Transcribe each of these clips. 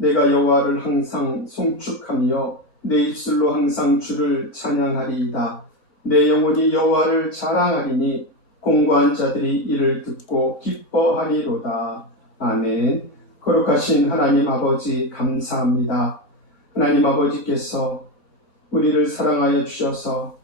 내가 여호와를 항상 송축하며 내 입술로 항상 주를 찬양하리이다. 내 영혼이 여호와를 자랑하리니 공고한 자들이 이를 듣고 기뻐하리로다. 아멘. 거룩하신 하나님 아버지 감사합니다. 하나님 아버지께서 우리를 사랑하여 주셔서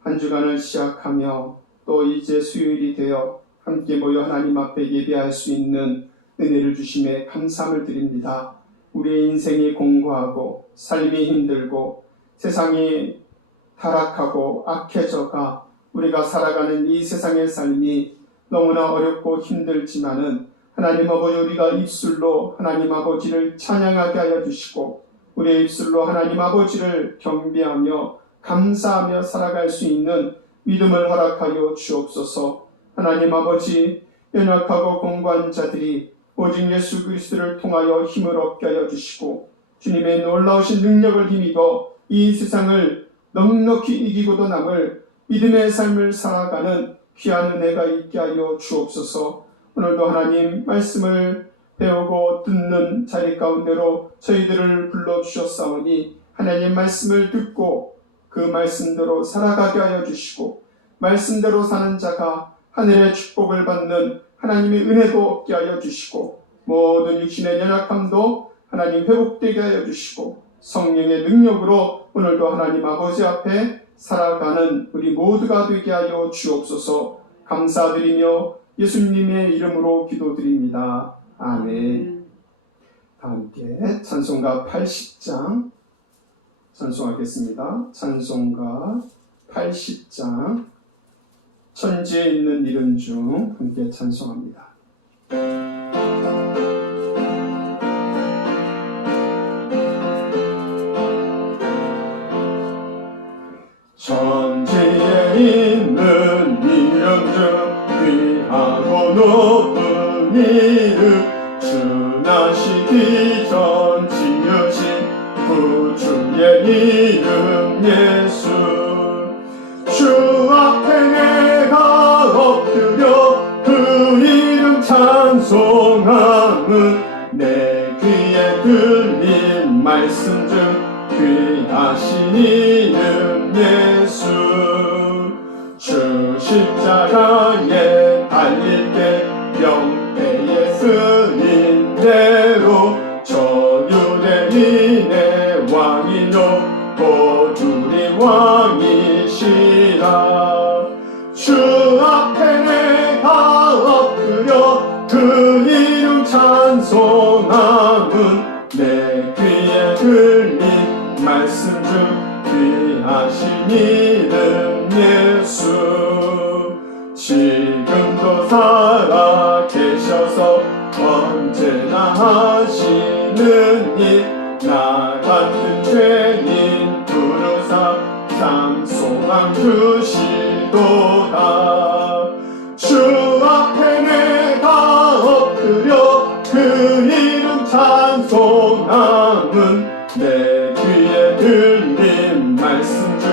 한 주간을 시작하며 또 이제 수요일이 되어 함께 모여 하나님 앞에 예배할 수 있는 은혜를 주심에 감사함을 드립니다. 우리의 인생이 공고하고 삶이 힘들고 세상이 타락하고 악해져가 우리가 살아가는 이 세상의 삶이 너무나 어렵고 힘들지만은 하나님 아버지 우리가 입술로 하나님 아버지를 찬양하게 하여 주시고 우리의 입술로 하나님 아버지를 경배하며 감사하며 살아갈 수 있는 믿음을 허락하여 주옵소서. 하나님 아버지 연약하고 공고한 자들이 오직 예수 그리스도를 통하여 힘을 얻게 하여 주시고 주님의 놀라우신 능력을 힘입어 이 세상을 넉넉히 이기고도 남을 믿음의 삶을 살아가는 귀한 은혜가 있게 하여 주옵소서. 오늘도 하나님 말씀을 배우고 듣는 자리 가운데로 저희들을 불러주셨사오니 하나님 말씀을 듣고 그 말씀대로 살아가게 하여 주시고 말씀대로 사는 자가 하늘의 축복을 받는 하나님의 은혜도 얻게 하여 주시고 모든 육신의 연약함도 하나님 회복되게 하여 주시고 성령의 능력으로 오늘도 하나님 아버지 앞에 살아가는 우리 모두가 되게 하여 주옵소서. 감사드리며 예수님의 이름으로 기도드립니다. 아멘. 다 함께 찬송가 80장 찬송하겠습니다. 찬송가 80장 천지에 있는 이름 중 함께 찬송합니다. 천지에 있는 이름 중 귀하고 높은 이름 주나시기 전 지으신 구주의 이름 예수 주 앞에 내가 엎드려 그 이름 찬송함은 내 귀에 들린 말씀 중 귀하신 이름 예수 주 십자가에 달릴 때 명패에 쓰인 대로 저 유대인의 왕이요 곧 우리 왕이시라 주 앞에 내가 엎드려 그 이름 찬송함은 내 귀에 들린 말씀 중 귀하신 이름 예수 지금도 살아 계셔서 언제나 하시는 일 나 같은 죄인 부르사 찬송함 주시도다 주 앞에 내가 엎드려 그 이름 찬송함은 내 귀에 들린 말씀 중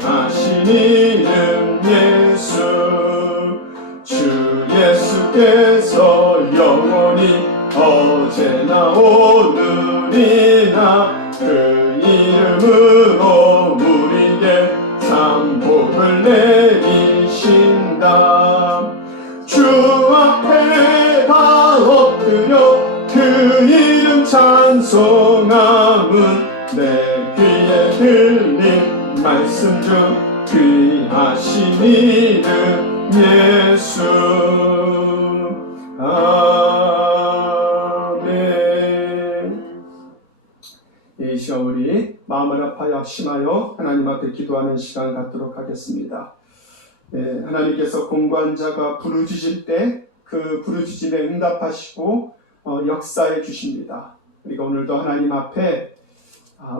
귀하신 이름 예수 주 예수께서 영원히 어제나 오늘이나 그 이름으로 우리에게 상복을 내리신다 주 앞에 내가 엎드려 그 이름 찬송함은 내 귀에 들린 말씀 중 귀하신 이름 예수 아멘. 이 시간 우리 마음을 아파하여 심하여 하나님 앞에 기도하는 시간 갖도록 하겠습니다. 하나님께서 공고한 자가 부르짖을 때 그 부르짖음에 응답하시고 역사해 주십니다. 우리가 오늘도 하나님 앞에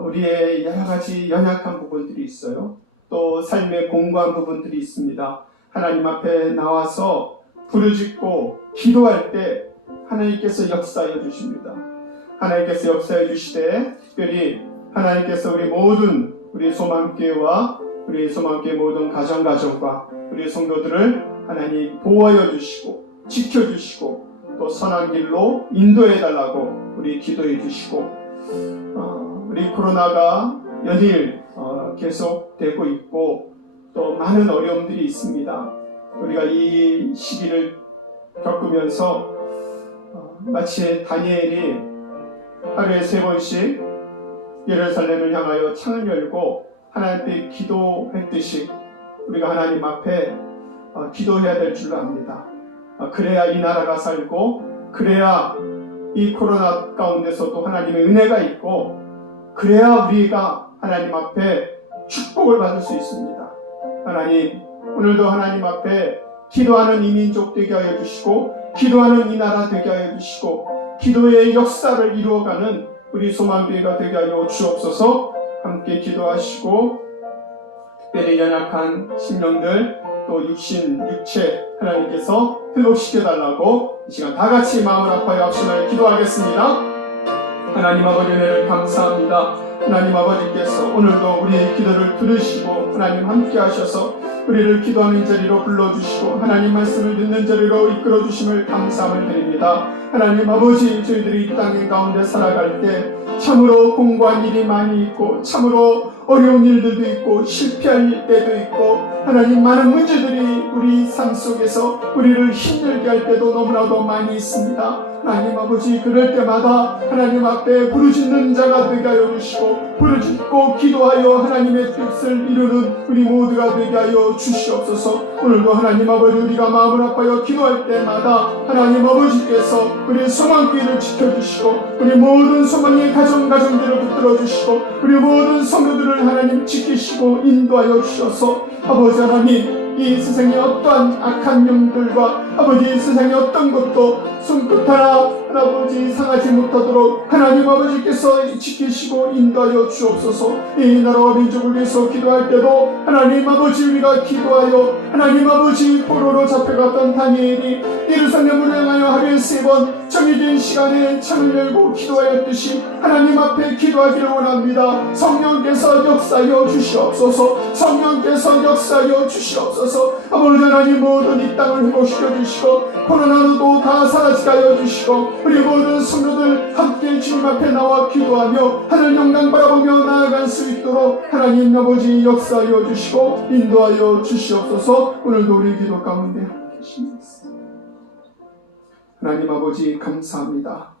우리의 여러 가지 연약한 부분들이 있어요. 또 삶의 공고한 부분들이 있습니다. 하나님 앞에 나와서 부르짖고 기도할 때 하나님께서 역사해 주십니다. 하나님께서 역사해 주시되 특별히 하나님께서 우리 모든 우리 소망교회와 우리 소망교회 모든 가정과 우리 성도들을 하나님 보호하여 주시고 지켜주시고 또 선한 길로 인도해 달라고 우리 기도해 주시고, 우리 코로나가 연일 계속되고 있고 또 많은 어려움들이 있습니다. 우리가 이 시기를 겪으면서 마치 다니엘이 하루에 3번씩 예루살렘을 향하여 창을 열고 하나님께 기도했듯이 우리가 하나님 앞에 기도해야 될 줄로 압니다. 그래야 이 나라가 살고, 그래야 이 코로나 가운데서도 하나님의 은혜가 있고, 그래야 우리가 하나님 앞에 축복을 받을 수 있습니다. 하나님, 오늘도 하나님 앞에 기도하는 이 민족 되게 하여 주시고, 기도하는 이 나라 되게 하여 주시고, 기도의 역사를 이루어가는 우리 소망교회가 되게 하여 주옵소서. 함께 기도하시고, 특별히 연약한 심령들, 또 육체 하나님께서 회복시켜달라고 이 시간 다같이 마음을 아파요 합심하여 기도하겠습니다. 하나님 아버지 은혜를 감사합니다. 하나님 아버지께서 오늘도 우리의 기도를 들으시고 하나님 함께 하셔서 우리를 기도하는 자리로 불러주시고 하나님 말씀을 듣는 자리로 이끌어주심을 감사함을 드립니다. 하나님 아버지, 저희들이 이 땅 가운데 살아갈 때 참으로 공고한 일이 많이 있고, 참으로 어려운 일들도 있고, 실패할 때도 있고, 하나님 많은 문제들이 우리 삶 속에서 우리를 힘들게 할 때도 너무나도 많이 있습니다. 하나님 아버지, 그럴 때마다 하나님 앞에 부르짖는 자가 되게 하여 주시고, 부르짖고 기도하여 하나님의 뜻을 이루는 우리 모두가 되게 하여 주시옵소서. 오늘도 하나님 아버지, 우리가 마음을 아파요 기도할 때마다 하나님 아버지께서 우리 소망교회를 지켜주시고, 우리 모든 소망의 가정들을 붙들어 주시고, 우리 모든 성도들을 하나님 지키시고 인도하여 주셔서 아버지 하나님, 이 세상의 어떠한 악한 영들과 아버지 이 세상의 어떤 것도 손끝 하나 아버지 상하지 못하도록 하나님 아버지께서 지키시고 인도하여 주옵소서. 이 나라와 민족을 위해서 기도할 때도 하나님 아버지, 우리가 기도하여 하나님 아버지 포로로 잡혀갔던 다니엘이 예루살렘을 향하여 하루에 3번 정해진 시간에 창을 열고 기도하였듯이 하나님 앞에 기도하기를 원합니다. 성령께서 역사하여 주시옵소서. 성령께서 역사하여 주시옵소서. 아버지 하나님, 모든 이 땅을 회복시켜 주시고 코로나로도 다 사라지게 하여 주시고, 우리 모든 성도들 함께 주님 앞에 나와 기도하며 하늘 영광 바라보며 나아갈 수 있도록 하나님 아버지 역사하여 주시고 인도하여 주시옵소서. 오늘도 우리 기도 가운데 함께 계십니다. 하나님 아버지 감사합니다.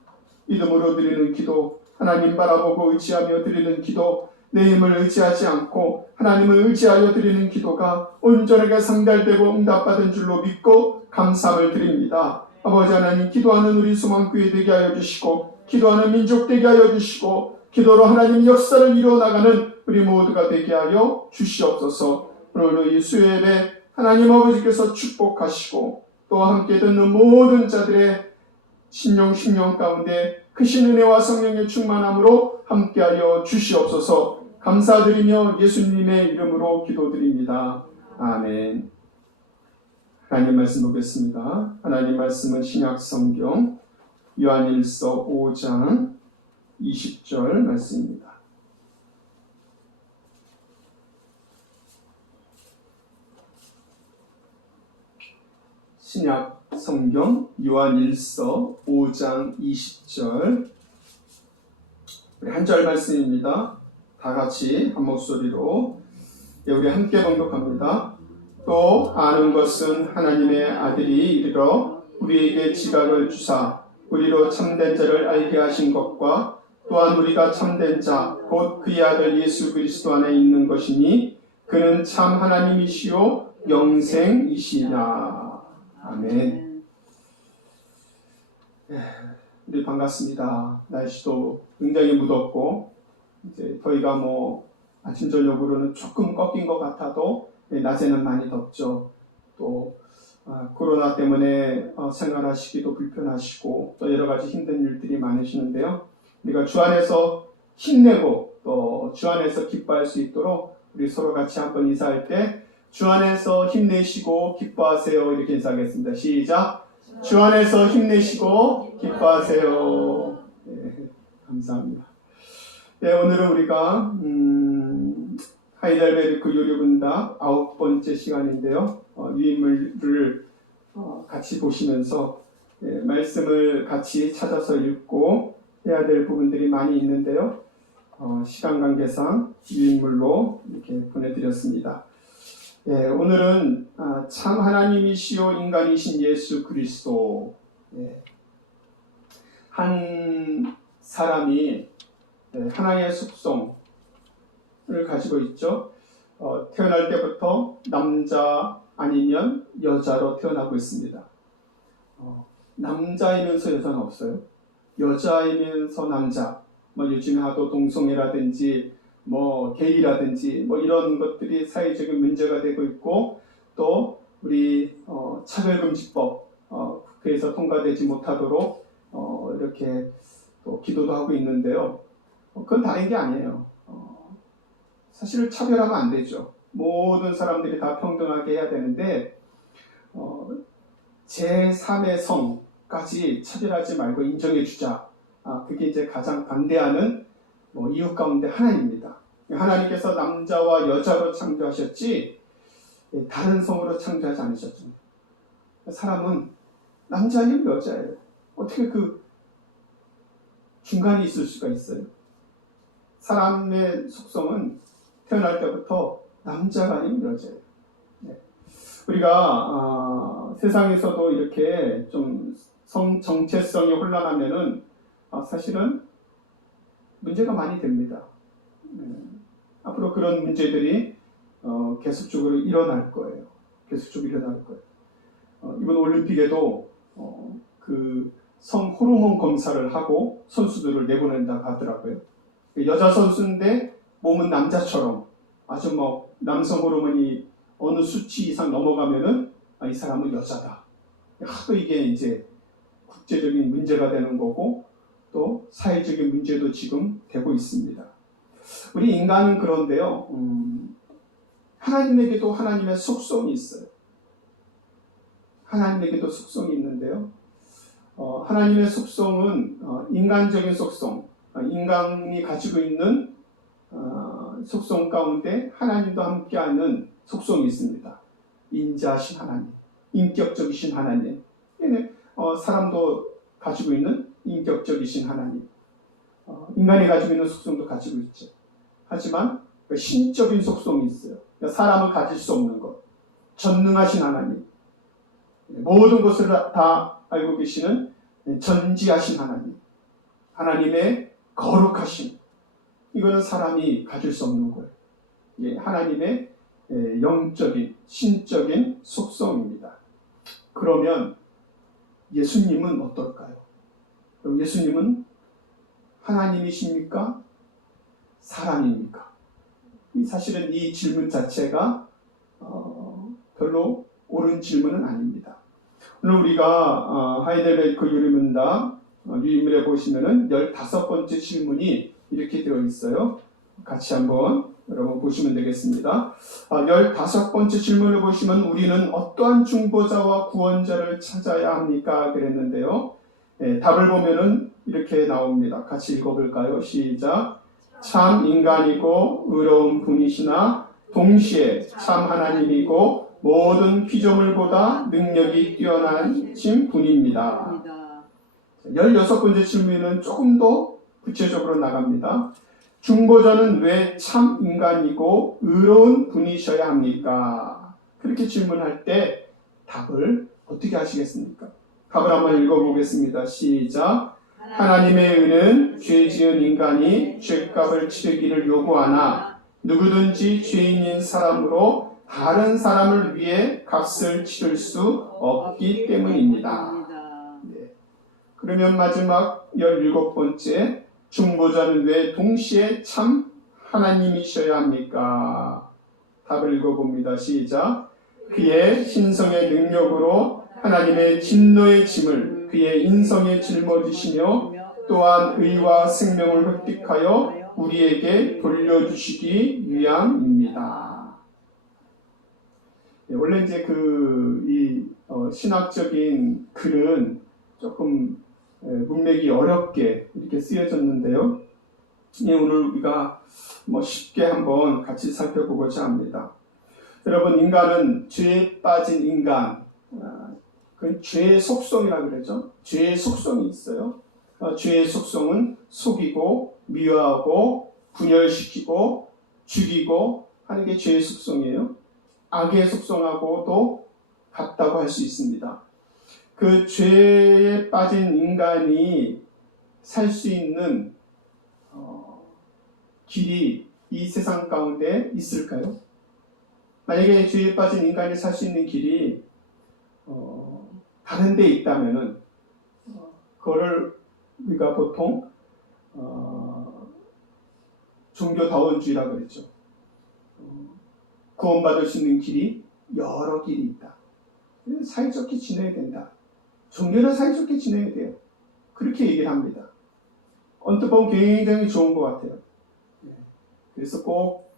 믿음으로 드리는 기도, 하나님 바라보고 의지하며 드리는 기도, 내 힘을 의지하지 않고 하나님을 의지하여 드리는 기도가 온전하게 상달되고 응답받은 줄로 믿고 감사함을 드립니다. 아버지 하나님, 기도하는 우리 소망교회 되게 하여 주시고, 기도하는 민족 되게 하여 주시고, 기도로 하나님 역사를 이루어나가는 우리 모두가 되게 하여 주시옵소서. 오늘도 이 수요예배 하나님 아버지께서 축복하시고, 또 함께 듣는 모든 자들의 심령 가운데 크신 은혜와 성령의 충만함으로 함께하여 주시옵소서. 감사드리며 예수님의 이름으로 기도드립니다. 아멘. 하나님 말씀 보겠습니다. 하나님 말씀은 신약성경 요한일서 5장 20절 말씀입니다. 신약성경 요한일서 5장 20절, 우리 한 절 말씀입니다. 다 같이 한 목소리로 우리 함께 봉독합니다. 또 아는 것은 하나님의 아들이 이르러 우리에게 지각을 주사 우리로 참된 자를 알게 하신 것과 또한 우리가 참된 자 곧 그의 아들 예수 그리스도 안에 있는 것이니 그는 참 하나님이시요 영생이시라. 아멘. 우리 반갑습니다. 날씨도 굉장히 무덥고 이제 더위가 아침 저녁으로는 조금 꺾인 것 같아도 낮에는 많이 덥죠. 또 코로나 때문에 생활하시기도 불편하시고 또 여러 가지 힘든 일들이 많으시는데요. 우리가 주 안에서 힘내고 또 주 안에서 기뻐할 수 있도록 우리 서로 같이 한번 인사할 때 주 안에서 힘내시고 기뻐하세요 이렇게 인사하겠습니다. 시작. 주 안에서 힘내시고 기뻐하세요. 네, 감사합니다. 네, 오늘은 우리가 하이델베르크 요리분답 9번째 시간인데요. 유인물을 같이 보시면서 말씀을 같이 찾아서 읽고 해야 될 부분들이 많이 있는데요. 시간 관계상 유인물로 이렇게 보내드렸습니다. 오늘은 참 하나님이시요 인간이신 예수 그리스도, 한 사람이 하나의 속성을 가지고 있죠. 태어날 때부터 남자 아니면 여자로 태어나고 있습니다. 남자이면서 여자는 없어요. 여자이면서 남자, 요즘에 하도 동성애라든지 게이라든지 이런 것들이 사회적인 문제가 되고 있고, 또 우리 차별금지법 국회에서 통과되지 못하도록 이렇게 또 기도도 하고 있는데요. 그건 다른 게 아니에요. 사실 차별하면 안 되죠. 모든 사람들이 다 평등하게 해야 되는데 제3의 성까지 차별하지 말고 인정해 주자. 그게 이제 가장 반대하는 이유 가운데 하나입니다. 하나님께서 남자와 여자로 창조하셨지 다른 성으로 창조하지 않으셨죠. 사람은 남자 아니면 여자예요. 어떻게 그 중간이 있을 수가 있어요? 사람의 속성은 태어날 때부터 남자가 아니면 여자예요. 우리가 세상에서도 이렇게 좀 성 정체성이 혼란하면은 사실은 문제가 많이 됩니다. 앞으로 그런 문제들이 계속적으로 일어날 거예요. 이번 올림픽에도 그 성 호르몬 검사를 하고 선수들을 내보낸다고 하더라고요. 여자 선수인데 몸은 남자처럼 아주 남성 호르몬이 어느 수치 이상 넘어가면은 이 사람은 여자다. 하도 이게 이제 국제적인 문제가 되는 거고 또 사회적인 문제도 지금 되고 있습니다. 우리 인간은 그런데요. 하나님에게도 하나님의 속성이 있어요. 하나님에게도 속성이 있는데요. 하나님의 속성은 인간적인 속성, 인간이 가지고 있는 속성 가운데 하나님도 함께하는 속성이 있습니다. 인자하신 하나님, 인격적이신 하나님, 사람도 가지고 있는 인격적이신 하나님, 인간이 가지고 있는 속성도 가지고 있죠. 하지만 신적인 속성이 있어요. 사람은 가질 수 없는 것, 전능하신 하나님, 모든 것을 다 알고 계시는 전지하신 하나님, 하나님의 거룩하심, 이거는 사람이 가질 수 없는 거예요. 이게 하나님의 영적인, 신적인 속성입니다. 그러면 예수님은 어떨까요? 그럼 예수님은 하나님이십니까? 사람입니까? 사실은 이 질문 자체가 별로 옳은 질문은 아닙니다. 오늘 우리가 하이델베르크 유리문답 유인물에 보시면은 15번째 질문이 이렇게 되어 있어요. 같이 한번 여러분 보시면 되겠습니다. 15번째 질문을 보시면 우리는 어떠한 중보자와 구원자를 찾아야 합니까? 그랬는데요. 답을 보면은 이렇게 나옵니다. 같이 읽어볼까요? 시작. 참 인간이고 의로운 분이시나 동시에 참 하나님이고 모든 피조물보다 능력이 뛰어나신 분입니다. 16번째 질문은 조금 더 구체적으로 나갑니다. 중보자는 왜 참 인간이고 의로운 분이셔야 합니까? 그렇게 질문할 때 답을 어떻게 하시겠습니까? 답을 한번 읽어보겠습니다. 시작. 하나님의 의는 죄 지은 인간이 죄값을 치르기를 요구하나 누구든지 죄인인 사람으로 다른 사람을 위해 값을 치를 수 없기 때문입니다. 그러면 마지막 17번째, 중보자는 왜 동시에 참 하나님이셔야 합니까? 답을 읽어봅니다. 시작. 그의 신성의 능력으로 하나님의 진노의 짐을 그의 인성에 짊어지시며 또한 의와 생명을 획득하여 우리에게 돌려주시기 위함입니다. 원래 이제 신학적인 글은 조금 문맥이 어렵게 이렇게 쓰여졌는데요. 오늘 우리가 쉽게 한번 같이 살펴보고자 합니다. 여러분, 인간은 죄에 빠진 인간, 그 죄의 속성이라고 그러죠. 죄의 속성이 있어요. 죄의 속성은 속이고 미워하고 분열시키고 죽이고 하는 게 죄의 속성이에요. 악의 속성하고도 같다고 할 수 있습니다. 그 죄에 빠진 인간이 살 수 있는 길이 이 세상 가운데 있을까요? 만약에 죄에 빠진 인간이 살 수 있는 길이 다른 데 있다면은 그거를 우리가 보통 종교다원주의라고 그랬죠. 구원받을 수 있는 길이 여러 길이 있다. 사이좋게 지내야 된다. 종교는 사이좋게 지내야 돼요. 그렇게 얘기를 합니다. 언뜻 보면 굉장히 좋은 것 같아요. 그래서 꼭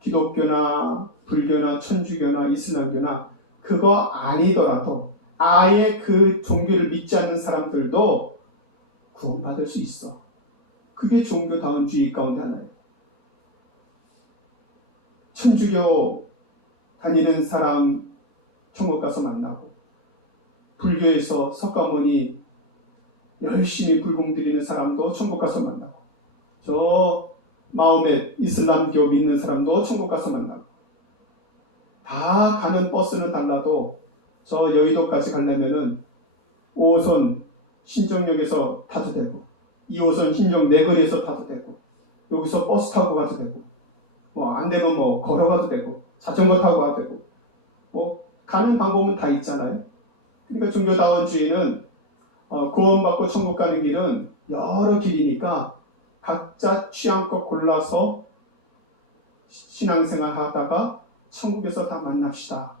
기독교나 불교나 천주교나 이슬람교나 그거 아니더라도 아예 그 종교를 믿지 않는 사람들도 구원받을 수 있어. 그게 종교다원주의 가운데 하나예요. 천주교 다니는 사람 천국 가서 만나고, 불교에서 석가모니 열심히 불공 드리는 사람도 천국 가서 만나고, 저 마음에 이슬람교 믿는 사람도 천국 가서 만나고, 다 가는 버스는 달라도 저 여의도까지 가려면은 5호선 신정역에서 타도 되고, 2호선 신정 내거리에서 타도 되고, 여기서 버스 타고 가도 되고, 안 되면 걸어가도 되고, 자전거 타고 가도 되고, 가는 방법은 다 있잖아요. 그러니까 종교다원주의는 구원받고 천국 가는 길은 여러 길이니까 각자 취향껏 골라서 신앙생활 하다가 천국에서 다 만납시다.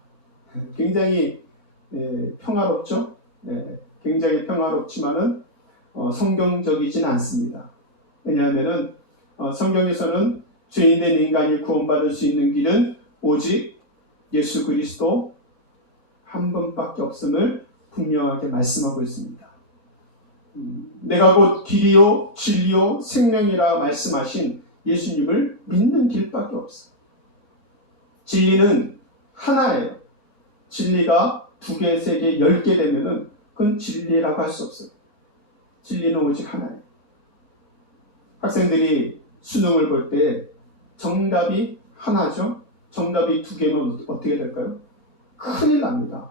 굉장히 평화롭죠? 굉장히 평화롭지만은 성경적이진 않습니다. 왜냐하면은 성경에서는 죄인된 인간이 구원받을 수 있는 길은 오직 예수 그리스도 한 분밖에 없음을 분명하게 말씀하고 있습니다. 내가 곧 길이요 진리요 생명이라 말씀하신 예수님을 믿는 길밖에 없어요. 진리는 하나예요. 진리가 2개, 3개, 10개 되면은 그건 진리라고 할 수 없어요. 진리는 오직 하나예요. 학생들이 수능을 볼 때 정답이 하나죠. 정답이 2개면 어떻게 될까요? 큰일 납니다.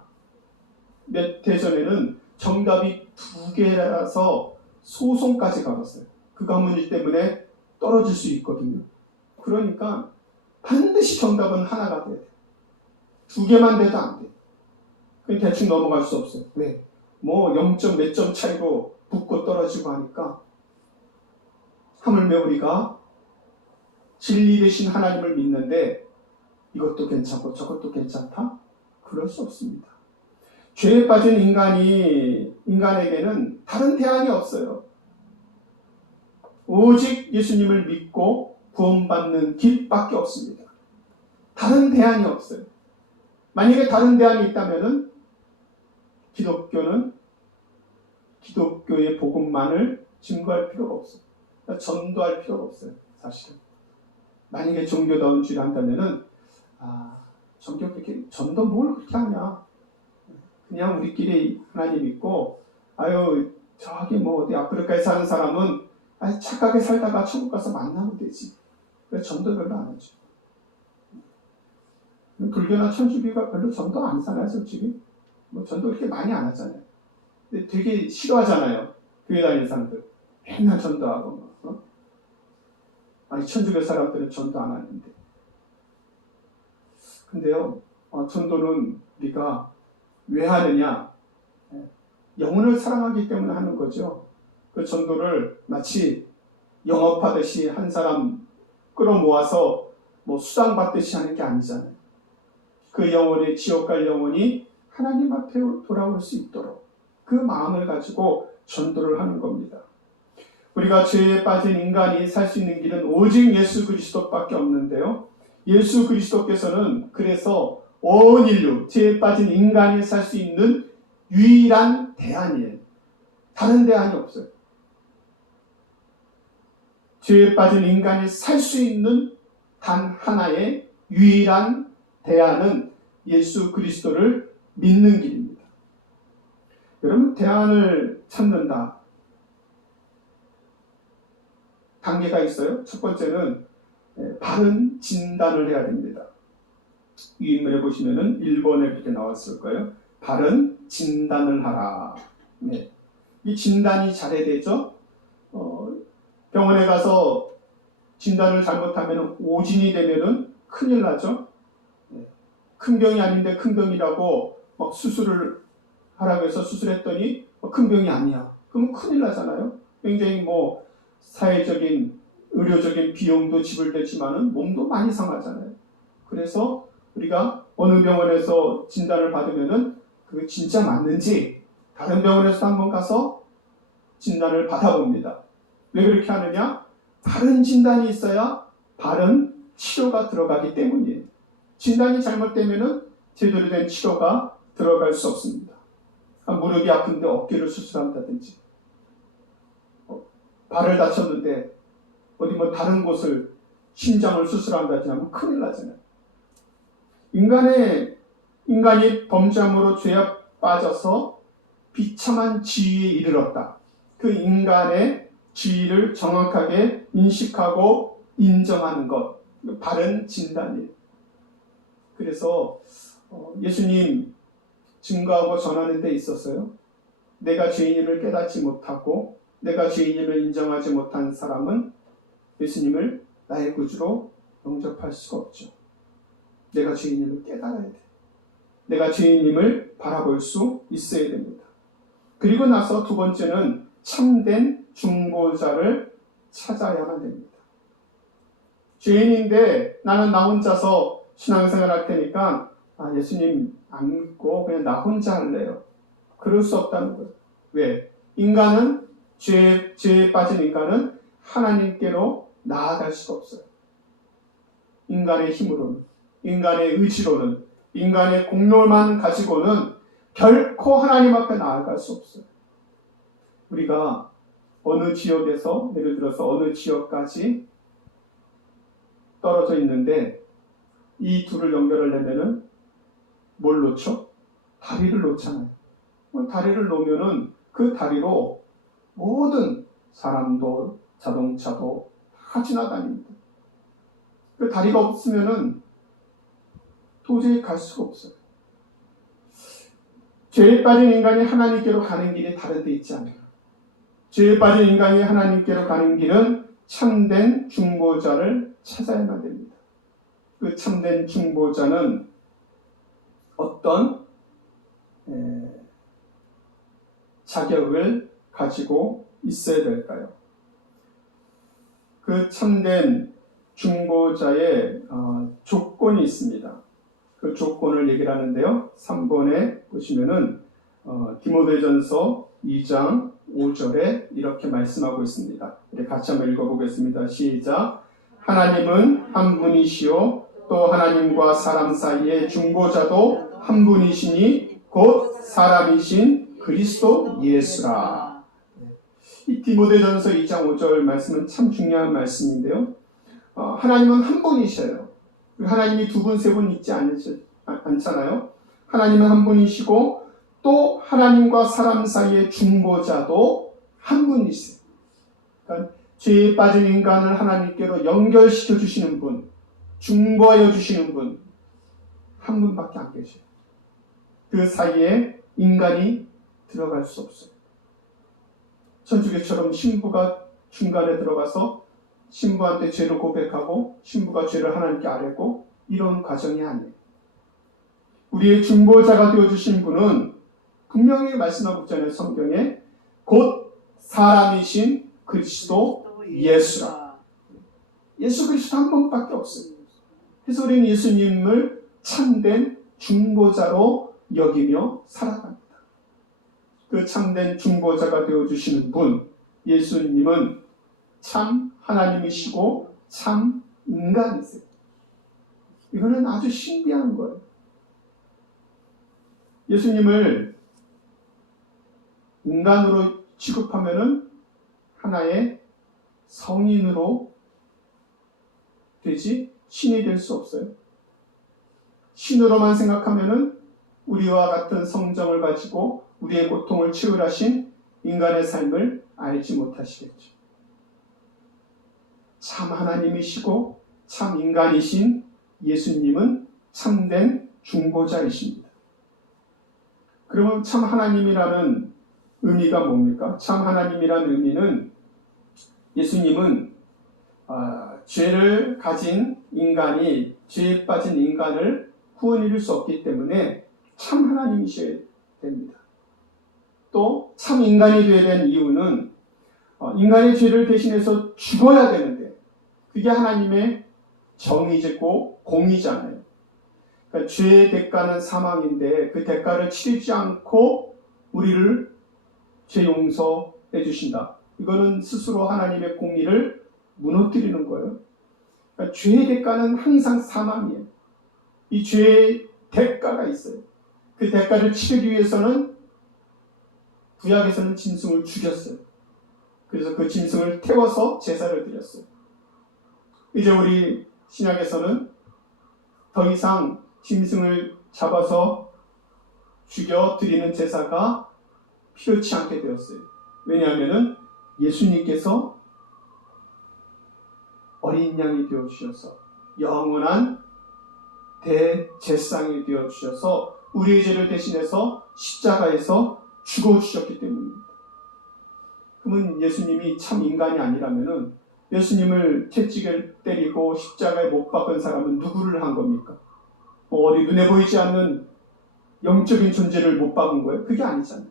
몇 대전에는 정답이 2개라서 소송까지 가봤어요. 그 가문일 때문에 떨어질 수 있거든요. 그러니까 반드시 정답은 하나가 돼야 돼요. 2개만 돼도 안 돼. 그냥 대충 넘어갈 수 없어요. 왜? 0점 몇 점 차이로 붙고 떨어지고 하니까 하물며 우리가 진리 되신 하나님을 믿는데 이것도 괜찮고 저것도 괜찮다? 그럴 수 없습니다. 죄에 빠진 인간에게는 다른 대안이 없어요. 오직 예수님을 믿고 구원받는 길밖에 없습니다. 다른 대안이 없어요. 만약에 다른 대안이 있다면은 기독교는 기독교의 복음만을 증거할 필요가 없어요. 그러니까 전도할 필요가 없어요. 사실은. 만약에 종교다운주의를 한다면은 전도 뭘 그렇게 하냐. 그냥 우리끼리 하나님 믿고 저기 어디 아프리카에 사는 사람은 착하게 살다가 천국 가서 만나면 되지. 그래서 전도 별로 안 하죠. 불교나 천주교가 별로 전도 안 하잖아요, 솔직히. 전도 그렇게 많이 안 하잖아요. 근데 되게 싫어하잖아요. 교회 다니는 사람들. 맨날 전도하고. 천주교 사람들은 전도 안 하는데. 근데요, 전도는 우리가 왜 하느냐? 영혼을 사랑하기 때문에 하는 거죠. 그 전도를 마치 영업하듯이 한 사람 끌어모아서 수당 받듯이 하는 게 아니잖아요. 그 영혼이 지옥 갈 영혼이 하나님 앞에 돌아올 수 있도록 그 마음을 가지고 전도를 하는 겁니다. 우리가 죄에 빠진 인간이 살 수 있는 길은 오직 예수 그리스도밖에 없는데요. 예수 그리스도께서는 그래서 온 인류, 죄에 빠진 인간이 살 수 있는 유일한 대안이에요. 다른 대안이 없어요. 죄에 빠진 인간이 살 수 있는 단 하나의 유일한 대안은 예수 그리스도를 믿는 길입니다. 여러분, 대안을 찾는다. 단계가 있어요. 첫 번째는 바른 진단을 해야 됩니다. 이 인물에 보시면은 1번에 그렇게 나왔을 거예요. 바른 진단을 하라. 네. 이 진단이 잘해야 되죠. 병원에 가서 진단을 잘못하면 오진이 되면은 큰일 나죠. 네. 큰 병이 아닌데 큰 병이라고 막 수술을 하라고 해서 수술했더니 큰 병이 아니야. 그러면 큰일 나잖아요. 굉장히 사회적인, 의료적인 비용도 지불되지만은 몸도 많이 상하잖아요. 그래서 우리가 어느 병원에서 진단을 받으면은 그게 진짜 맞는지 다른 병원에서 한번 가서 진단을 받아봅니다. 왜 그렇게 하느냐? 바른 진단이 있어야 바른 치료가 들어가기 때문이에요. 진단이 잘못되면은 제대로 된 치료가 들어갈 수 없습니다. 무릎이 아픈데 어깨를 수술한다든지, 발을 다쳤는데 어디 다른 곳을 심장을 수술한다든지 하면 큰일 나잖아요. 인간이 범죄함으로 죄에 빠져서 비참한 지위에 이르렀다. 그 인간의 지위를 정확하게 인식하고 인정하는 것, 바른 진단이에요. 그래서 예수님 증거하고 전하는 데 있었어요. 내가 죄인임을 깨닫지 못하고 내가 죄인임을 인정하지 못한 사람은 예수님을 나의 구주로 영접할 수가 없죠. 내가 죄인임을 깨달아야 돼. 내가 죄인임을 바라볼 수 있어야 됩니다. 그리고 나서 두 번째는 참된 중보자를 찾아야만 됩니다. 죄인인데 나는 나 혼자서 신앙생활 할 테니까 예수님 안 믿고 그냥 나 혼자 할래요. 그럴 수 없다는 거예요. 왜? 인간은 죄에 빠진 인간은 하나님께로 나아갈 수가 없어요. 인간의 힘으로는, 인간의 의지로는, 인간의 공로만 가지고는 결코 하나님 앞에 나아갈 수 없어요. 우리가 어느 지역에서, 예를 들어서 어느 지역까지 떨어져 있는데 이 둘을 연결하려면은 뭘 놓죠? 다리를 놓잖아요. 다리를 놓으면은 그 다리로 모든 사람도 자동차도 다 지나다닙니다. 그 다리가 없으면은 도저히 갈 수가 없어요. 죄에 빠진 인간이 하나님께로 가는 길이 다른 데 있지 않아요. 죄에 빠진 인간이 하나님께로 가는 길은 참된 중보자를 찾아야만 됩니다. 그 참된 중보자는 어떤 자격을 가지고 있어야 될까요? 그 참된 중보자의 조건이 있습니다. 그 조건을 얘기를 하는데요. 3번에 보시면은 디모데전서 2장 5절에 이렇게 말씀하고 있습니다. 우리 같이 한번 읽어보겠습니다. 시작. 하나님은 한 분이시요 또 하나님과 사람 사이의 중보자도 한 분이시니 곧 사람이신 그리스도 예수라. 이 디모데전서 2장 5절 말씀은 참 중요한 말씀인데요. 하나님은 한 분이셔요. 하나님이 두 분, 세 분 있지 않잖아요. 하나님은 한 분이시고 또 하나님과 사람 사이의 중보자도 한 분이세요. 그러니까 죄에 빠진 인간을 하나님께로 연결시켜 주시는 분, 중보하여 주시는 분, 한 분밖에 안 계셔요. 그 사이에 인간이 들어갈 수 없어요. 천주교처럼 신부가 중간에 들어가서 신부한테 죄를 고백하고 신부가 죄를 하나님께 아뢰고 이런 과정이 아니에요. 우리의 중보자가 되어주신 분은 분명히 말씀하고 있잖아요. 성경에 곧 사람이신 그리스도 예수라. 예수 그리스도 한 분밖에 없어요. 그래서 우리는 예수님을 참된 중보자로 여기며 살아갑니다. 그 참된 중보자가 되어주시는 분, 예수님은 참 하나님이시고 참 인간이세요. 이거는 아주 신비한 거예요. 예수님을 인간으로 취급하면은 하나의 성인으로 되지 신이 될 수 없어요. 신으로만 생각하면은 우리와 같은 성정을 가지고 우리의 고통을 치유하신 인간의 삶을 알지 못하시겠죠. 참 하나님이시고 참 인간이신 예수님은 참된 중보자이십니다. 그러면 참 하나님이라는 의미가 뭡니까? 참 하나님이라는 의미는 예수님은 죄를 가진 인간이 죄에 빠진 인간을 구원 이룰 수 없기 때문에 참 하나님이셔야 됩니다. 또 참 인간이 되어야 된 이유는 인간의 죄를 대신해서 죽어야 되는데 그게 하나님의 정의고 공의잖아요. 그러니까 죄의 대가는 사망인데 그 대가를 치르지 않고 우리를 죄 용서해 주신다. 이거는 스스로 하나님의 공의를 무너뜨리는 거예요. 그러니까 죄의 대가는 항상 사망이에요. 이 죄의 대가가 있어요. 그 대가를 치르기 위해서는 구약에서는 짐승을 죽였어요. 그래서 그 짐승을 태워서 제사를 드렸어요. 이제 우리 신약에서는 더 이상 짐승을 잡아서 죽여 드리는 제사가 필요치 않게 되었어요. 왜냐하면 예수님께서 어린 양이 되어 주셔서 영원한 대제사장이 되어 주셔서 우리의 죄를 대신해서 십자가에서 죽어 주셨기 때문입니다. 그러면 예수님이 참 인간이 아니라면 예수님을 채찍을 때리고 십자가에 못 박은 사람은 누구를 한 겁니까? 어디 눈에 보이지 않는 영적인 존재를 못 박은 거예요? 그게 아니잖아요.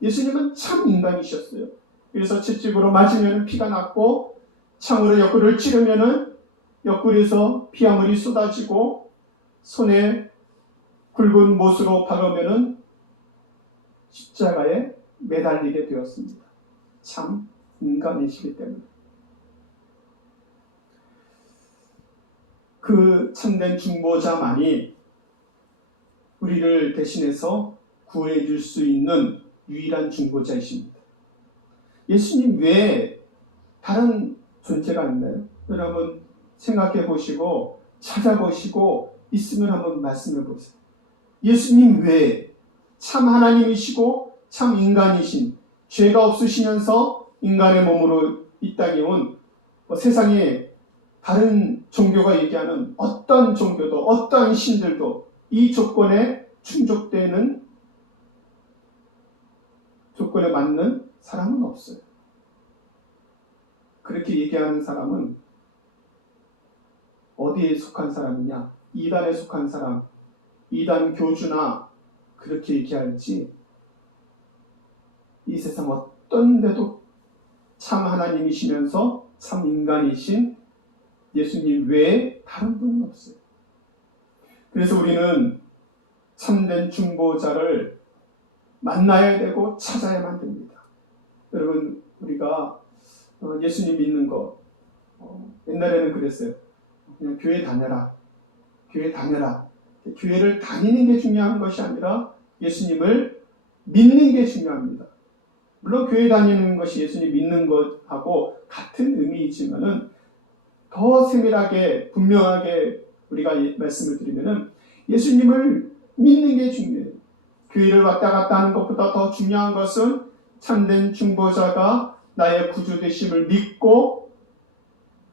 예수님은 참 인간이셨어요. 그래서 채찍으로 맞으면 피가 났고 창으로 옆구리를 찌르면 옆구리에서 피아물이 쏟아지고 손에 굵은 못으로 박으면 십자가에 매달리게 되었습니다. 참 인간이시기 때문에. 그 참된 중보자만이 우리를 대신해서 구해 줄 수 있는 유일한 중보자이십니다. 예수님 외에 다른 존재가 있나요? 여러분 생각해 보시고 찾아보시고 있으면 한번 말씀해 보세요. 예수님 외에 참 하나님이시고 참 인간이신 죄가 없으시면서 인간의 몸으로 이 땅에 온 세상에 다른 종교가 얘기하는 어떤 종교도 어떤 신들도 이 조건에 충족되는 조건에 맞는 사람은 없어요. 그렇게 얘기하는 사람은 어디에 속한 사람이냐? 이단에 속한 사람, 이단 교주나 그렇게 얘기할지 이 세상 어떤 데도 참 하나님이시면서 참 인간이신 예수님 외에 다른 분은 없어요. 그래서 우리는 참된 중보자를 만나야 되고 찾아야만 됩니다. 여러분 우리가 예수님 믿는 거 옛날에는 그랬어요. 그냥 교회 다녀라. 교회 다녀라. 교회를 다니는 게 중요한 것이 아니라 예수님을 믿는 게 중요합니다. 물론 교회 다니는 것이 예수님 믿는 것하고 같은 의미이지만은 더 세밀하게 분명하게 우리가 말씀을 드리면은 예수님을 믿는 게 중요해요. 교회를 왔다 갔다 하는 것보다 더 중요한 것은 참된 중보자가 나의 구주 되심을 믿고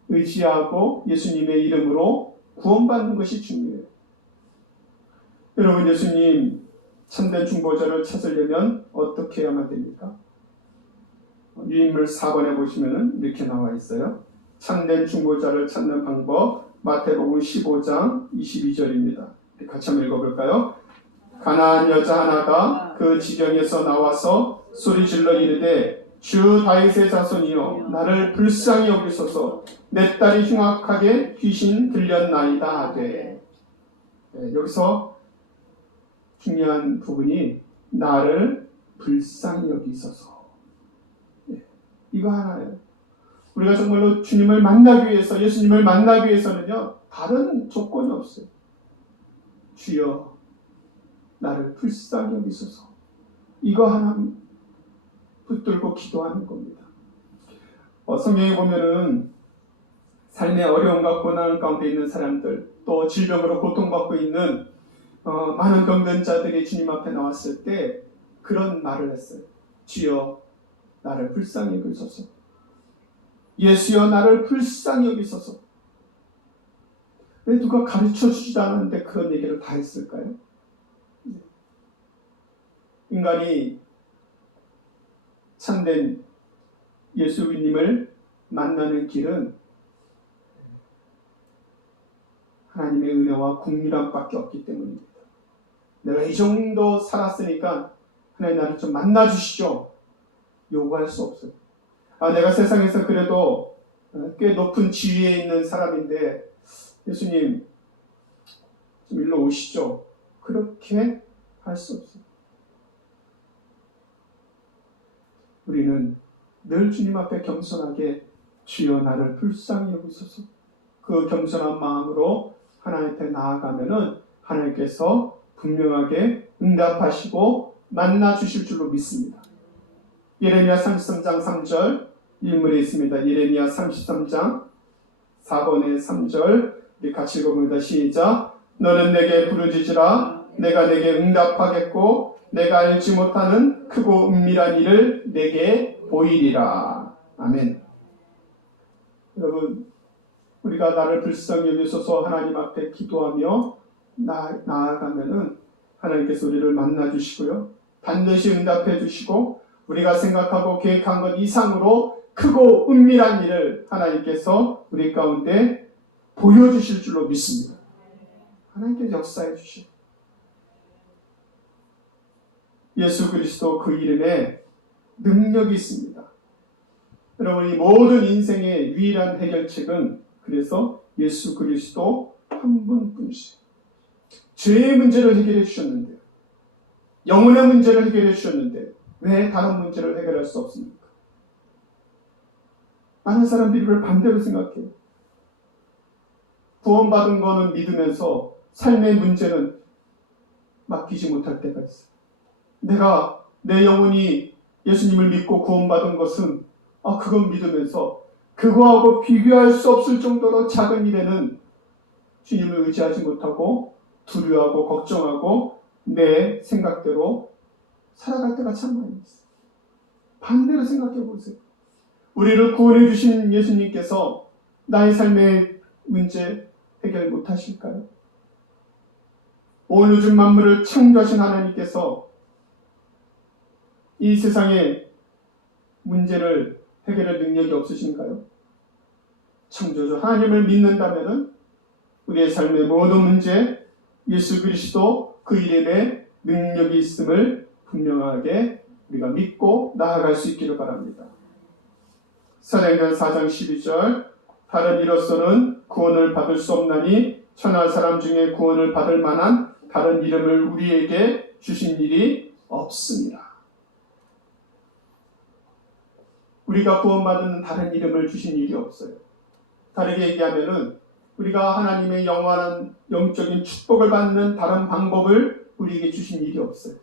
의지하고 예수님의 이름으로 구원받는 것이 중요해요. 여러분 예수님 참된 중보자를 찾으려면 어떻게 해야만 됩니까? 유인물 4번에 보시면 이렇게 나와 있어요. 참된 중보자를 찾는 방법 마태복음 15장 22절입니다. 같이 한번 읽어볼까요? 가나안 여자 하나가 그 지경에서 나와서 소리질러 이르되 주 다윗의 자손이여 나를 불쌍히 여기소서 내 딸이 흉악하게 귀신 들렸나이다 하되. 여기서 중요한 부분이 나를 불쌍히 여기소서. 이거 하나예요. 우리가 정말로 주님을 만나기 위해서 예수님을 만나기 위해서는요 다른 조건이 없어요. 주여 나를 불쌍히 여기소서. 이거 하나 붙들고 기도하는 겁니다. 성경에 보면은 삶의 어려움과 고난 가운데 있는 사람들, 또 질병으로 고통받고 있는 많은 병든 자들이 주님 앞에 나왔을 때 그런 말을 했어요. 주여 나를 불쌍히 여기소서. 예수여 나를 불쌍히 여기소서. 왜 누가 가르쳐 주지도 않았는데 그런 얘기를 다 했을까요? 인간이 참된 예수님을 만나는 길은 하나님의 은혜와 국률함밖에 없기 때문입니다. 내가 이 정도 살았으니까 하나님 나를 좀 만나주시죠. 요구할 수 없어요. 내가 세상에서 그래도 꽤 높은 지위에 있는 사람인데 예수님 좀 일로 오시죠. 그렇게 할 수 없어요. 우리는 늘 주님 앞에 겸손하게 주여 나를 불쌍히 여기소서. 그 겸손한 마음으로 하나님 앞에 나아가면은 하나님께서 분명하게 응답하시고 만나 주실 줄로 믿습니다. 예레미야 33장 3절 인물에 있습니다. 예레미야 33장 4번의 3절 우리 같이 읽어봅니다. 시작. 너는 내게 부르짖으라. 내가 내게 응답하겠고 내가 알지 못하는 크고 은밀한 일을 내게 보이리라. 아멘. 여러분, 우리가 나를 불쌍히 여기소서 하나님 앞에 기도하며 나아가면은 하나님께서 우리를 만나 주시고요. 반드시 응답해 주시고 우리가 생각하고 계획한 것 이상으로 크고 은밀한 일을 하나님께서 우리 가운데 보여주실 줄로 믿습니다. 하나님께서 역사해 주시고 예수 그리스도 그 이름에 능력이 있습니다. 여러분, 이 모든 인생의 유일한 해결책은 그래서 예수 그리스도 한 분뿐이세요. 죄의 문제를 해결해 주셨는데, 영혼의 문제를 해결해 주셨는데 왜 다른 문제를 해결할 수 없습니까? 많은 사람들이 이걸 반대로 생각해요. 구원받은 거는 믿으면서 삶의 문제는 맡기지 못할 때가 있어요. 내가 내 영혼이 예수님을 믿고 구원받은 것은 그건 믿으면서 그거하고 비교할 수 없을 정도로 작은 일에는 주님을 의지하지 못하고 두려워하고 걱정하고 내 생각대로 살아갈 때가 참 많이 있어요. 반대로 생각해 보세요. 우리를 구원해 주신 예수님께서 나의 삶의 문제 해결 못하실까요? 온 우주 만물을 창조하신 하나님께서 이 세상의 문제를 해결할 능력이 없으신가요? 창조주 하나님을 믿는다면 우리의 삶의 모든 문제 예수 그리스도 그 이름에 능력이 있음을 분명하게 우리가 믿고 나아갈 수 있기를 바랍니다. 사도행전 4장 12절 다른 이로서는 구원을 받을 수 없나니 천하 사람 중에 구원을 받을 만한 다른 이름을 우리에게 주신 일이 없습니다. 우리가 구원받은 다른 이름을 주신 일이 없어요. 다르게 얘기하면은 우리가 하나님의 영원한 영적인 축복을 받는 다른 방법을 우리에게 주신 일이 없어요.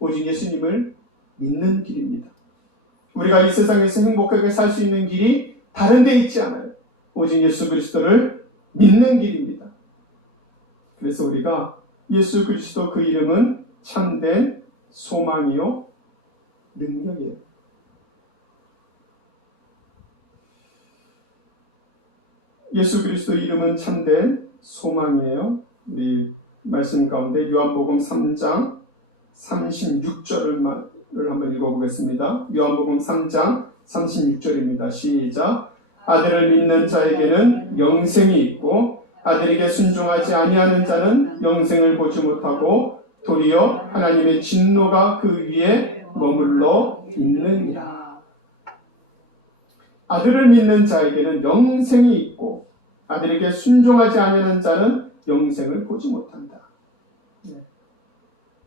오직 예수님을 믿는 길입니다. 우리가 이 세상에서 행복하게 살 수 있는 길이 다른 데 있지 않아요. 오직 예수 그리스도를 믿는 길입니다. 그래서 우리가 예수 그리스도 그 이름은 참된 소망이요 능력이에요. 예수 그리스도 이름은 참된 소망이에요. 우리 말씀 가운데 요한복음 3장 36절을 한번 읽어보겠습니다. 요한복음 3장 36절입니다. 시작. 아들을 믿는 자에게는 영생이 있고 아들에게 순종하지 아니하는 자는 영생을 보지 못하고 도리어 하나님의 진노가 그 위에 머물러 있느니라. 아들을 믿는 자에게는 영생이 있고 아들에게 순종하지 아니하는 자는 영생을 보지 못한다.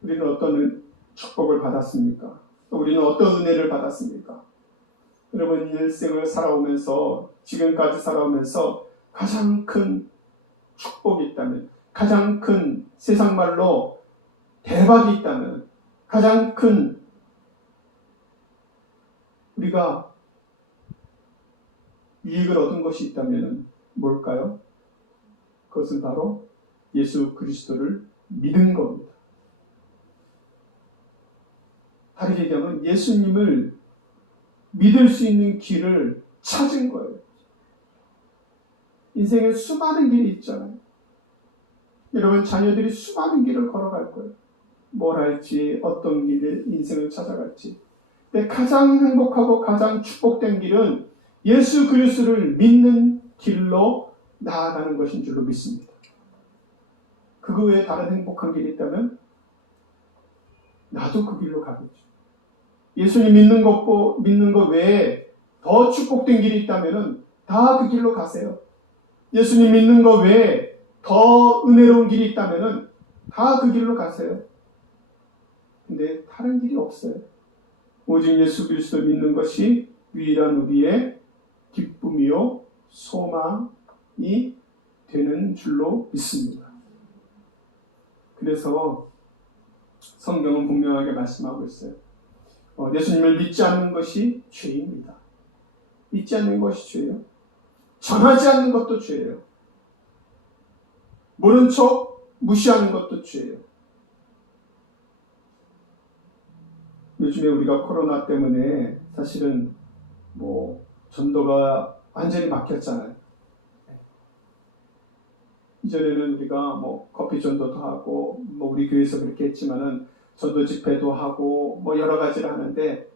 우리는 어떤 축복을 받았습니까? 또 우리는 어떤 은혜를 받았습니까? 여러분, 일생을 살아오면서 지금까지 살아오면서 가장 큰 축복이 있다면, 가장 큰 세상 말로 대박이 있다면, 가장 큰 우리가 이익을 얻은 것이 있다면 뭘까요? 그것은 바로 예수 그리스도를 믿은 겁니다. 다르게 얘기하면 예수님을 믿을 수 있는 길을 찾은 거예요. 인생에 수많은 길이 있잖아요. 여러분 자녀들이 수많은 길을 걸어갈 거예요. 뭘 할지, 어떤 길을 인생을 찾아갈지. 근데 가장 행복하고 가장 축복된 길은 예수 그리스도를 믿는 길로 나아가는 것인 줄로 믿습니다. 그거 외에 다른 행복한 길이 있다면 나도 그 길로 가겠죠. 예수님 믿는 것 외에 더 축복된 길이 있다면 다 그 길로 가세요. 예수님 믿는 것 외에 더 은혜로운 길이 있다면 다 그 길로 가세요. 근데 다른 길이 없어요. 오직 예수 그리스도 믿는 것이 유일한 우리의 기쁨이요 소망이 되는 줄로 믿습니다. 그래서 성경은 분명하게 말씀하고 있어요. 예수님을 믿지 않는 것이 죄입니다. 믿지 않는 것이 죄예요. 전하지 않는 것도 죄예요. 모른 척 무시하는 것도 죄예요. 요즘에 우리가 코로나 때문에 사실은 전도가 완전히 막혔잖아요. 이전에는 우리가 커피 전도도 하고 우리 교회에서 그렇게 했지만은 전도 집회도 하고 여러 가지를 하는데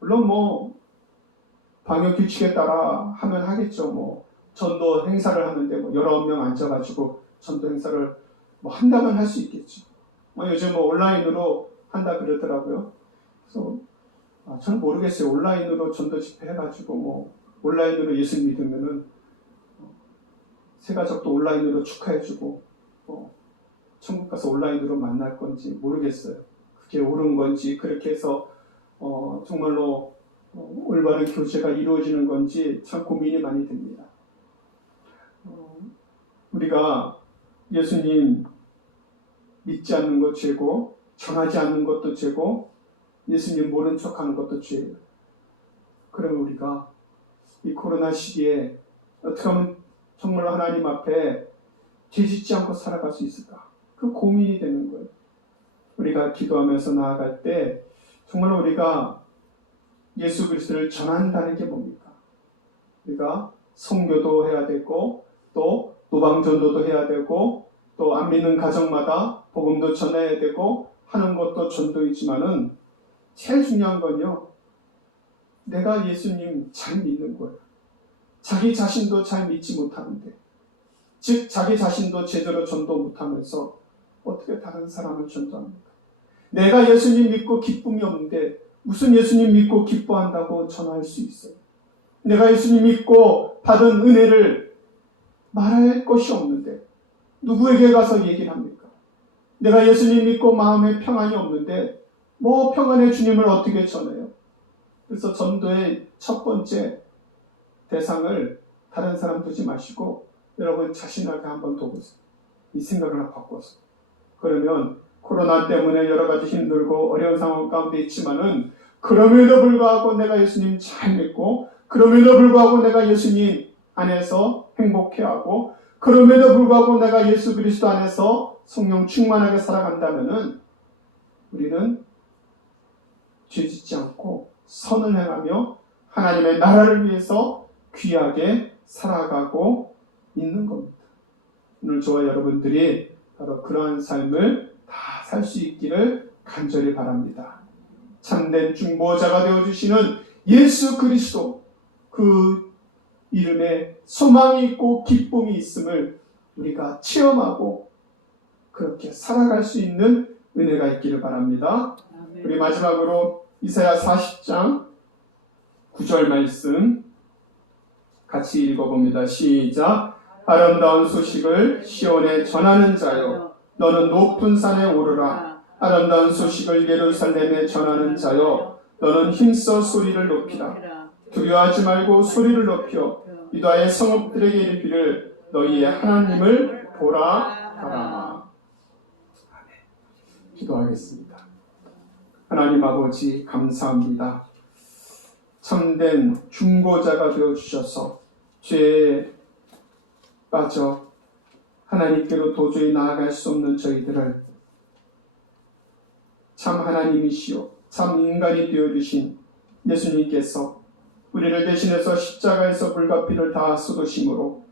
물론 방역 규칙에 따라 하면 하겠죠. 전도 행사를 하는데 여러 명 앉아가지고 전도 행사를 한다면 할 수 있겠죠. 요즘 온라인으로 한다 그러더라고요. 그래서 저는 모르겠어요. 온라인으로 전도 집회 해가지고 온라인으로 예수 믿으면은 새가족도 온라인으로 축하해주고 천국 가서 온라인으로 만날 건지 모르겠어요. 그게 옳은 건지 그렇게 해서 정말로 올바른 교제가 이루어지는 건지 참 고민이 많이 됩니다. 우리가 예수님 믿지 않는 것 죄고 전하지 않는 것도 죄고 예수님 모른 척하는 것도 죄예요. 그러면 우리가 이 코로나 시기에 어떻게 하면 정말 하나님 앞에 죄짓지 않고 살아갈 수 있을까? 그 고민이 되는 거예요. 우리가 기도하면서 나아갈 때 정말 우리가 예수 그리스도를 전한다는 게 뭡니까? 우리가 선교도 해야 되고 또 노방전도도 해야 되고 또 안 믿는 가정마다 복음도 전해야 되고 하는 것도 전도이지만은 제일 중요한 건요. 내가 예수님 잘 믿는 거예요. 자기 자신도 잘 믿지 못하는데 즉 자기 자신도 제대로 전도 못하면서 어떻게 다른 사람을 전도합니까? 내가 예수님 믿고 기쁨이 없는데 무슨 예수님 믿고 기뻐한다고 전할 수 있어요? 내가 예수님 믿고 받은 은혜를 말할 것이 없는데 누구에게 가서 얘기를 합니까? 내가 예수님 믿고 마음에 평안이 없는데 평안의 주님을 어떻게 전해요? 그래서 전도의 첫 번째 대상을 다른 사람 두지 마시고 여러분 자신에게 한번 둬보세요. 이 생각을 바꿔서. 그러면 코로나 때문에 여러 가지 힘들고 어려운 상황 가운데 있지만은 그럼에도 불구하고 내가 예수님 잘 믿고 그럼에도 불구하고 내가 예수님 안에서 행복해하고 그럼에도 불구하고 내가 예수 그리스도 안에서 성령 충만하게 살아간다면은 우리는 죄짓지 않고 선을 행하며 하나님의 나라를 위해서 귀하게 살아가고 있는 겁니다. 오늘 저와 여러분들이 바로 그러한 삶을 다 살 수 있기를 간절히 바랍니다. 참된 중보자가 되어주시는 예수 그리스도 그 이름에 소망이 있고 기쁨이 있음을 우리가 체험하고 그렇게 살아갈 수 있는 은혜가 있기를 바랍니다. 우리 마지막으로 이사야 40장 9절 말씀 같이 읽어봅니다. 시작. 아름다운 소식을 시온에 전하는 자여 너는 높은 산에 오르라. 아름다운 소식을 예루살렘에 전하는 자여 너는 힘써 소리를 높이라. 두려워하지 말고 소리를 높여 유다의 성읍들에게 이르기를 너희의 하나님을 보라 하라. 기도하겠습니다. 하나님 아버지 감사합니다. 참된 중보자가 되어주셔서 죄에 빠져 하나님께로 도저히 나아갈 수 없는 저희들을 참 하나님이시오 참 인간이 되어주신 예수님께서 우리를 대신해서 십자가에서 불가피를 다 쏟으심으로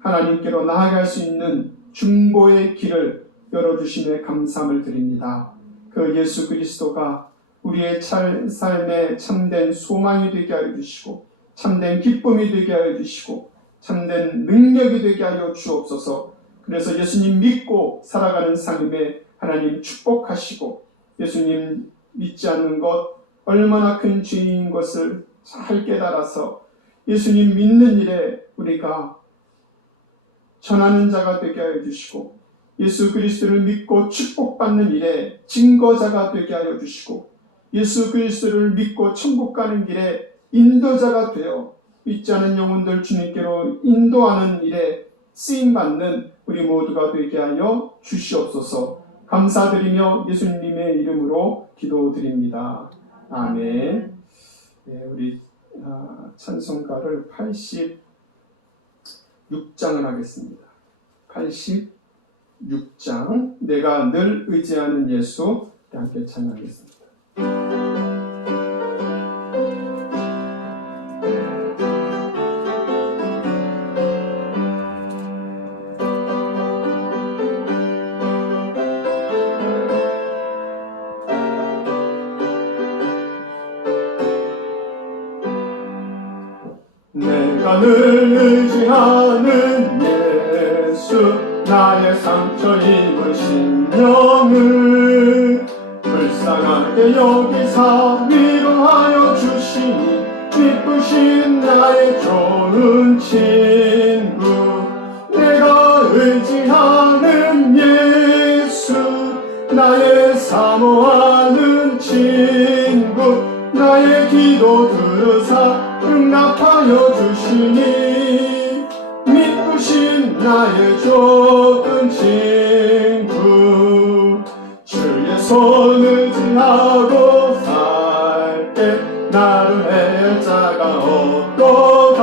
하나님께로 나아갈 수 있는 중보의 길을 열어주심에 감사함을 드립니다. 그 예수 그리스도가 우리의 삶에 참된 소망이 되게 하여 주시고 참된 기쁨이 되게 하여 주시고 참된 능력이 되게 하여 주옵소서. 그래서 예수님 믿고 살아가는 삶에 하나님 축복하시고 예수님 믿지 않는 것 얼마나 큰 죄인 것을 잘 깨달아서 예수님 믿는 일에 우리가 전하는 자가 되게 하여 주시고 예수 그리스도를 믿고 축복받는 일에 증거자가 되게 하여 주시고 예수 그리스도를 믿고 천국 가는 길에 인도자가 되어 믿지 않은 영혼들 주님께로 인도하는 일에 쓰임받는 우리 모두가 되게 하여 주시옵소서. 감사드리며 예수님의 이름으로 기도드립니다. 아멘. 네, 우리 찬송가를 86장을 하겠습니다. 86장 내가 늘 의지하는 예수 함께 찬양하겠습니다. 내가 늘 의지하는 예수 나의 상처 입으신 영을 불쌍하게 여기사 위로하여 주시니 기쁘신 나의 좋은 친구 내가 의지하는 예수 나의 사모하는 친구 나의 기도 들으사 응답하여 주시니 믿으신 나의 좋은 친구 주의 손 의지하고 살 때 나를 해할 자가 없도다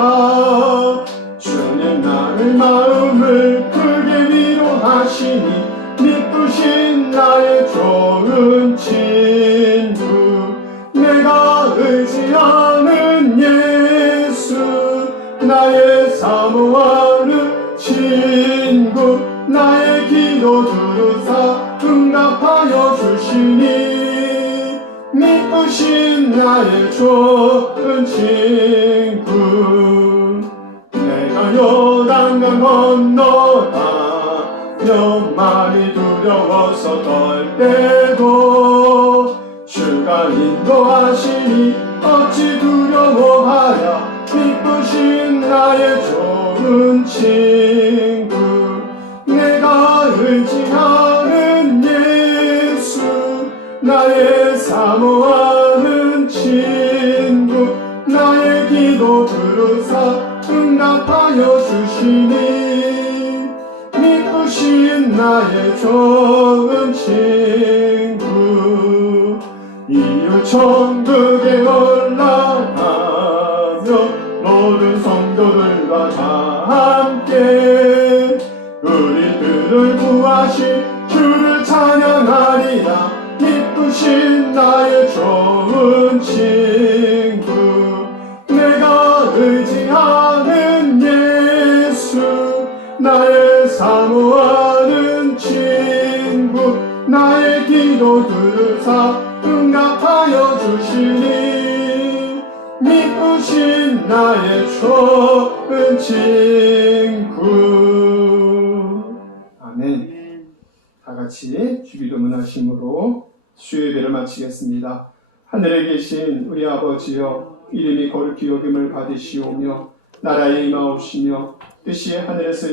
주님 나의 마음을 크게 위로하시니 믿으신 나의 좋은 친구 내가 의지하는 예수 나의 사모하는 친구 나의 기도 들으사 응답하여 주시니 믿으신 나의 좋은 친구 내가 요단강 건너가며 많이 두려워서 떨 때도 주가 인도하시니 어찌 두려워하랴 기쁘신 나의 좋은 친구 내가 의지하는 예수 나의 사모하는 친구 나의 기도 들으사 응답하여 주시니 믿으신 나의 좋은 친구 이후 천국에 올라가며 모든 성도들과 다 함께 우리들을 구하신 주를 찬양하리라 기쁘신 나의 좋은 친구 내가 의지하는 예수 나의 사모하는 친구 나의 기도 들으사 응답하여 주시니 믿으신 나의 좋은 친구 아멘. 다같이 주기도문 하심으로 수요예배를 마치겠습니다. 하늘에 계신 우리 아버지여 이름이 거룩히 여김을 받으시오며 나라에 임하옵시며 뜻이 하늘에서